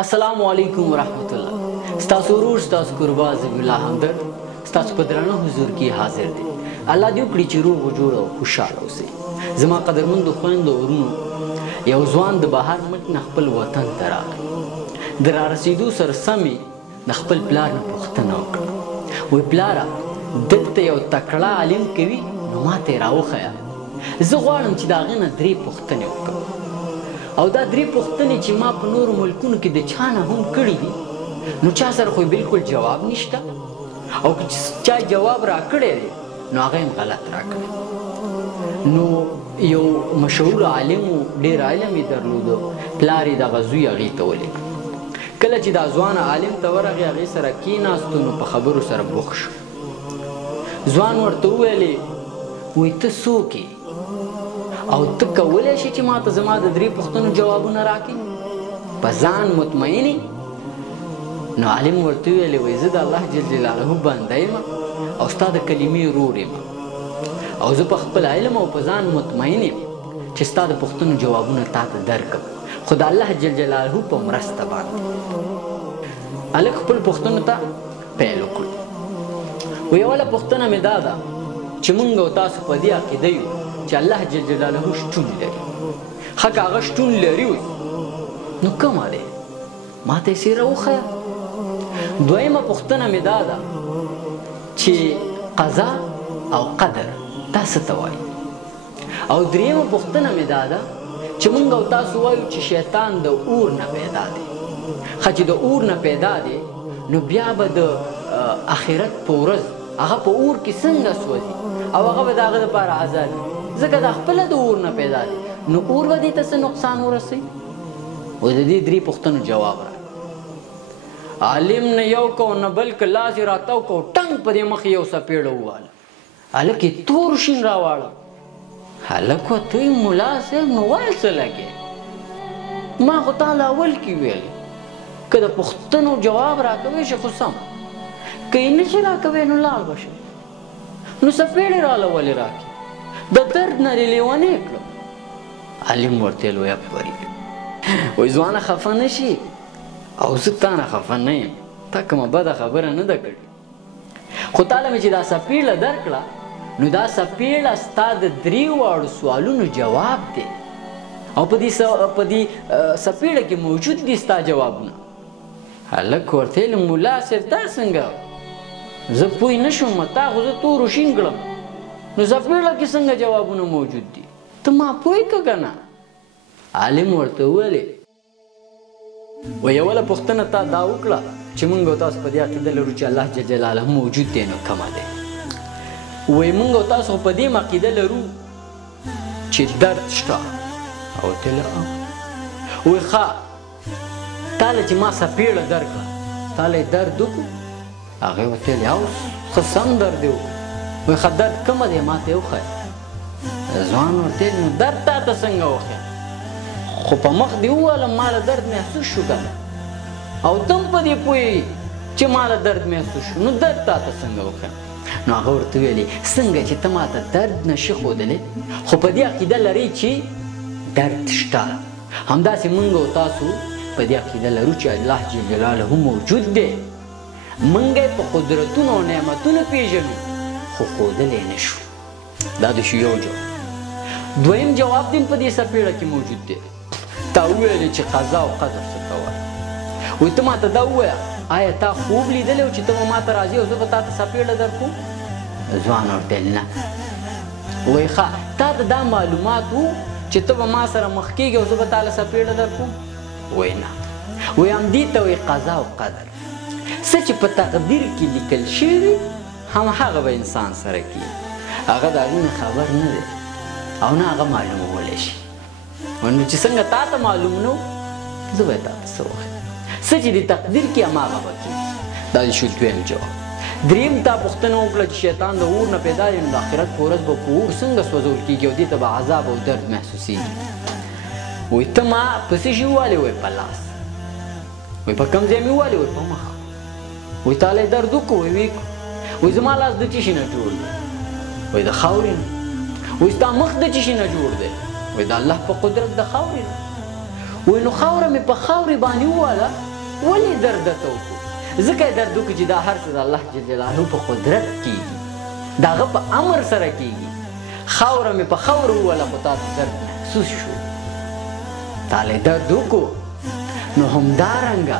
السلام علیکم ورحمت الله. ستاسو ورور ستاسو قربا ذبیح الله همدرد ستاسو په درانه حضور کې حاضر دی. الله دې وکړي چې روغ و جوړ او خوشحاله اوسئ. زما قدرمندو خویندو ورونو، یو ځوان د بهر ملک نه خپل وطن ته راغی. د رارسېدو سره سمې د خپل پلار نه پوښتنه وکړه. وایي پلاره، دلته یو تکړه عالم کوي نو ما ته یې راوښیه. زه غواړم چې د هغې نه 3 پوښتنې وکړم، او دا 3 پوښتنې چې ما په نورو ملکونو کې د چا نه هم کړي دي نو چا سره خو بلکل جواب نشته، او که چا جواب راکړی دی نو هغه هم غلط راکړی. نو یو مشهور عالم و، ډېر علم یې درلودو. پلار یې دغه زوی هغې ته ولیږه. کله چې دا ځوان عالم ته ورغی، هغې سره کېناستو نو په خبرو سره بوخت شو. ځوان ورته وویلې، وایي ته څوک یې او ته کولی شې چې ما ته زما د 3 پوښتنو جوابونه راکړې؟ په ځان مطمئن یې؟ نو عالم ورته وویلې، وایي زه د الله جل جلاله بنده یم او ستا د کلمې ورور یم، او زه په خپل علم او په ځان مطمئن یم چې ستا د پوښتنو جوابونه تا ته درکړم، خو د الله جل جلاله په مرسته باندې. هلک خپل پوښتنو ته پیل وکړو. وایي اوله پوښتنه مې دا ده چې موږ او تاسو په دې عقیده یو چې الله جل جلاله شتون لري. ښه که هغه شتون لري وي نو کومه دی؟ ما ته یې څېره وښیه. دویمه پوښتنه مې دا ده چې قضا او قدر دا څه ته وایي؟ او دریمه پوښتنه مې دا ده چې موږ او تاسو وایو چې شیطان د اور نه پیدا دی. ښه چې د اور نه پیدا دی نو بیا به د آخرت په ورځ هغه په اور کې څنګه سوځي او هغه به د هغه دپاره عذاب وي، ځکه دا خپله د اور نه پیدا دی، نو اور به دې ته څه نقصان ورسوي؟ وایي د دې 3 پوښتنو جواب را عالم نه یو کو نه بلکې لاس یې راتاو کو، ټنګ په دې مخ یو څپېړه وواله. هلک یې تور شین راواړه. هلک ورته وایي ملا صاحب نو وایه څه لګې؟ ما خو تاله اول کې ویل که د پوښتنو جواب راکوی شي خو سم، که یې نه شي راکوی نو لاړ به شي. نو څپېړې راله ولې راکړي؟ د درد نه دې لیونی کړم. عالم ورته ویل وایه افرین. وایي ځوانه خفه نه شي، او زه تا نه خفه نه یم، تا کومه بده خبره نه ده کړې، خو تاله مې چې دا څپېړه درکړه نو دا څپېړه ستا د 3 واړو سوالونو جواب دی، او په دې څپېړه کې موجود دي ستا جوابونه. هلک ورته ویل ملا صاحب دا څنګه؟ زه پوه نه شوم، تا خو زه تور و شین کړم، نو څپېړه کې څنګه جوابونه موجود دي؟ ته ما پوه که که نه؟ عالم ورته وویلې، وایي اوله پوښتنه تا دا وکړه چې موږ او تاسو په دې عقیده لرو چې الله جل جلاله موجود دی، نو کومه دی؟ وایي موږ او تاسو په دې عقیده لرو چې درد شته. او ته ویل وایي ښه تاله چې ما څپېړه درکړه تاله یې درد وکړو؟ هغې ورته ویل او ښه سم درد یې وکړو. وایي ښه درد کومه دی ما ته یې وښیه. ځوان ورته ویل نو درد تا ته څنګه وښیه؟ خو په مخ دې وویلم ما له درد محسوس شو که نه، او ته هم په دې پوهېږي چې ما له درد محسوس شو، نو درد تا ته څنګه وښیم؟ نو هغه ورته ویلې څنګه چې ته ما ته درد نشي ښودلی خو په دې عقیده لرئ چې درد شته، همداسې موږ او تاسو په دې عقیده لرو چې الله جل جلاله موجود دی، موږ یې په قدرتونو او نعمتونو پېژنو خو ښودلی نه شو. دا د شو یو جواب. دویم جواب دې په دې څپېړه کې موجود دی. تا وویلې چې قضا او قدر څه ته وایي. وایي ته ما ته دا ووایه آیا تا خوب لیدلی و چې ته به ما ته راځې او زه به تا ته څپېړه درکړم؟ ځوان ورته ویل نه. وایي ښه تا ته دا معلومات و چې ته به ما سره مخ کېږې او زه به تا له څپېړه درکړم؟ وایي نه. وایي همدې ته وایي قضا او قدر. څه چې په تقدیر کې لیکل شوي وي همهغه به انسان سره کېږي، هغه د هغې نه خبر نه دی او نه هغه معلومولی شي. نو چې څنګه تا ته معلوم نه و زه به یې تا ته څه وښیم. څه چې د تقدیر کې هماغه به کېږي. دا د شو دویم جواب. دریم تا پوښتنه وکړه چې شیطان د اور نه پیدا دی نو د آخرت په ورځ به په اور څنګه سوځول کېږي او دې ته به عذاب او درد محسوسېږي. وایي ته ما په څه شي ووالې؟ وایي په لاس. وایي په کوم ځای مې ووالې؟ وایي په مخ. وایي تاله یې درد وکړو؟ وایي ویې کړو. وایي زما لاس د څه شي نه جوړ دی؟ وایي د خاورې نه. وایي ستا مخ د څه شي نه جوړ دی؟ وایي د الله په قدرت د خاورې نه. وایي نو خاوره مې په خاورې باندې وواله ولې درد درته وکړو ځکه یې درد وکړو چې دا هر څه د الله جل جلاله په قدرت کېږي د هغه په امر سره کېږي خاوره مې په خاوره وواله خو تا ته درد محسوس شو تاله درد وکړو نو همدارنګه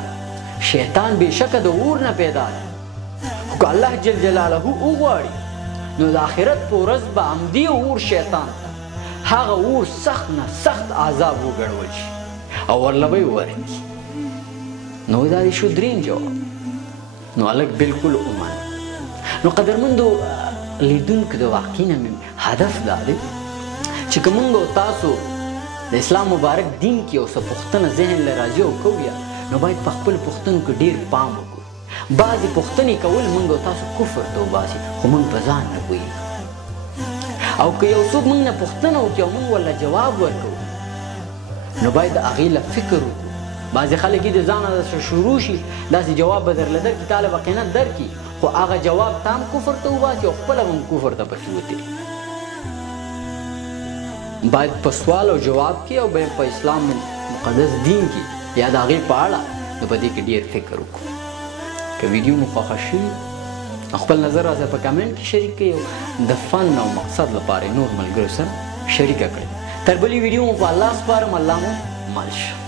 شیطان بېشکه د اور نه پیدا دی خو که الله جل جلاله وغواړي نو د آخرت په ورځ به همدې اور شیطان ته هغه اور سخت نه سخت عذاب وګڼول شي او ورله به یې ورکړي نو دا دې شو درېیم جواب نو هلک بلکل ومنه نو قدرمندو لیدونکو د واقع نه مې هدف دا دی چې که موږ او تاسو د اسلام مبارک دین کې یو څه پوښتنه ذهن له راځي او کوو نو باید په خپلو پوښتنو کې ډېر پام وکړو بعضې پوښتنې کول موږ او تاسو کفر ته وباسي خو موږ په ځان نه پوهېږو او که یو څوک موږ نه پوښتنه وکړي او موږ ورله جواب ورکوو نو باید د هغې له فکر وکړو بعضې خلک یې د ځانه داسې شروع شي داسې جواب به درله درکړي تا له به قناعت درکړي خو هغه جواب ته هم کفر ته وباسي او خپله به هم کفر ته پسې وتړي باید په سوال او جواب کې او بیا په اسلام مقدس دین کې یا د هغې په اړه نو په دې کې ډېر فکر وکړو که ویډیو مو خوښه شوي خپل نظر راځه په کمنټ کې شریک کړئ او د فن او مقصد لپاره نور ملګرو سره شریکه کړئ تر بلې ویډیو مو په الله سپارم الله مو مل شه